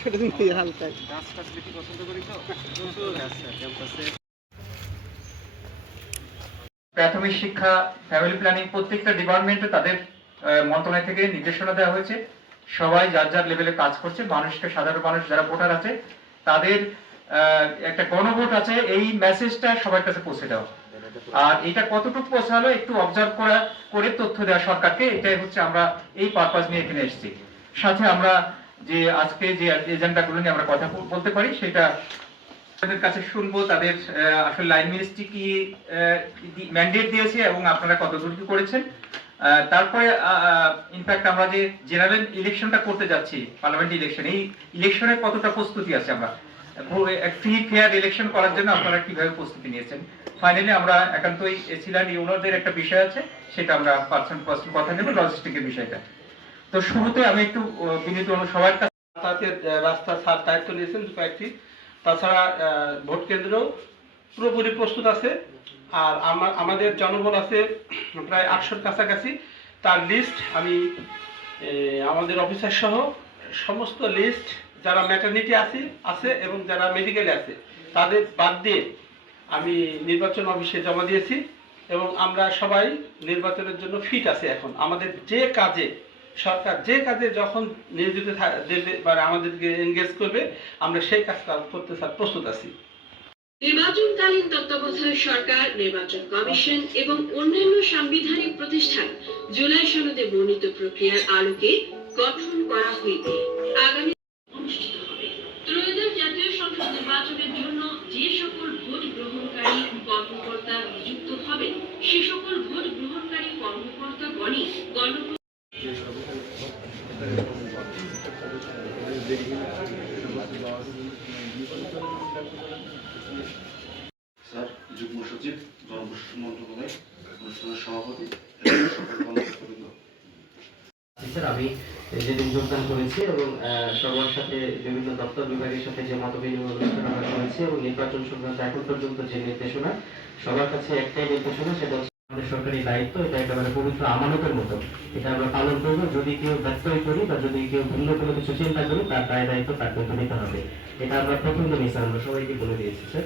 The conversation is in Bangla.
ছোট নিয়ে হালকা গাছ টাছ বেশি পছন্দ করি তো প্রচুর গাছ স্যার ক্যাম্পাসে প্রাথমিক শিক্ষা ফ্যামিলি প্ল্যানিং প্রত্যেকটা ডিপার্টমেন্টে তাদের মন্ত্রণালয় থেকে নির্দেশনা দেওয়া হয়েছে। সবাই যার যার লেভেলে কাজ করছে মানুষকে সাধারণ মানুষ যারা ভোটার আছে তাদের আহ, একটা গণভোট আছে এই মেসেজটা সবার কাছে পৌঁছে দেওয়া আর এটা কতটুকু পৌঁছালো একটু অবজার্ভ করা করে তথ্য দেওয়া সরকারকে এটাই হচ্ছে আমরা এই পারপাস নিয়ে এখানে এসেছি। সাথে আমরা যে আজকে যে এজেন্ডাগুলো নিয়ে আমরা কথা বলতে পারি, সেটা তাদের কাছে শুনব, তাদের আসলে লাইন মিনিস্ট্রি কি ম্যান্ডেট দিয়েছে এবং আপনারা কত দূর কি করেছেন। তারপরে ইনফ্যাক্ট আমরা যে জেনারেল ইলেকশনটা করতে যাচ্ছি পার্লামেন্ট ইলেকশন এই ইলেকশনের কতটা প্রস্তুতি আছে আমরা? ফ্রি ফেয়ার ইলেকশন করার জন্য আপনারা কীভাবে প্রস্তুতি নিয়েছেন? ফাইনালি আমরা একান্তই এসিলান ইউনোদের একটা বিষয় আছে, সেটা আমরা পার্সেন্ট পার্সেন্ট কথা নেব লজিস্টিকের বিষয়টা। তো শুরুতে আমি একটু বিনীত সবার কাছে রাস্তা সার দায়িত্ব নিয়েছেন কয়েকটি। তাছাড়া ভোট কেন্দ্র পুরোপুরি প্রস্তুত আছে। আর আমার আমাদের জনবল আছে প্রায় আটশোর কাছাকাছি। তার লিস্ট আমি আমাদের অফিসার সহ সমস্ত লিস্ট যারা ম্যাটার্নিটি আছে আছে এবং যারা মেডিকেলে আছে, তাদের বাদ দিয়ে আমি নির্বাচন অফিসে জমা দিয়েছি। এবং আমরা সবাই নির্বাচনের জন্য ফিট আছে এখন। আমাদের যে কাজে সরকার যে কাজে যখন নিয়োজিত দেবে বা আমাদেরকে এনগেজ করবে, আমরা সেই কাজটা করতে স্যার প্রস্তুত আছি। নির্বাচনকালীন তত্ত্বাবধায়ক সরকার, নির্বাচন কমিশন এবং অন্যান্য সাংবিধানিক প্রতিষ্ঠান জুলাই সনদে বর্ণিত প্রক্রিয়ার আলোকে গঠন করা হইবে। আগামী নির্বাচনের জন্য যে সকল ভোট গ্রহণকারী কর্মকর্তা নিযুক্ত হবেন, সে সকল স্যার, যুগ্ম সচিব, জনপ্রশাসন মন্ত্রণালয়, অনুষ্ঠানের সভাপতি আমি যেদিন যোগদান করেছি এবং সবার সাথে বিভিন্ন দপ্তর বিভাগের সাথে যে মত বিনিময় করেছি এবং নির্বাচন সংক্রান্ত এখন পর্যন্ত যে নির্দেশনা, সবার কাছে একটাই নির্দেশনা, সেটা আমাদের সরকারি দায়িত্ব, এটা একেবারে পবিত্র আমানতের মতো। এটা আমরা পালন করব। যদি কেউ ব্যত্যয় করি বা যদি কেউ ভিন্ন কোনো কিছু চিন্তা করি, তার দায় দায়িত্ব তার কিন্তু নিতে হবে। এটা আমরা প্রথম দিন আমরা সবাইকে বলে দিয়েছি, স্যার।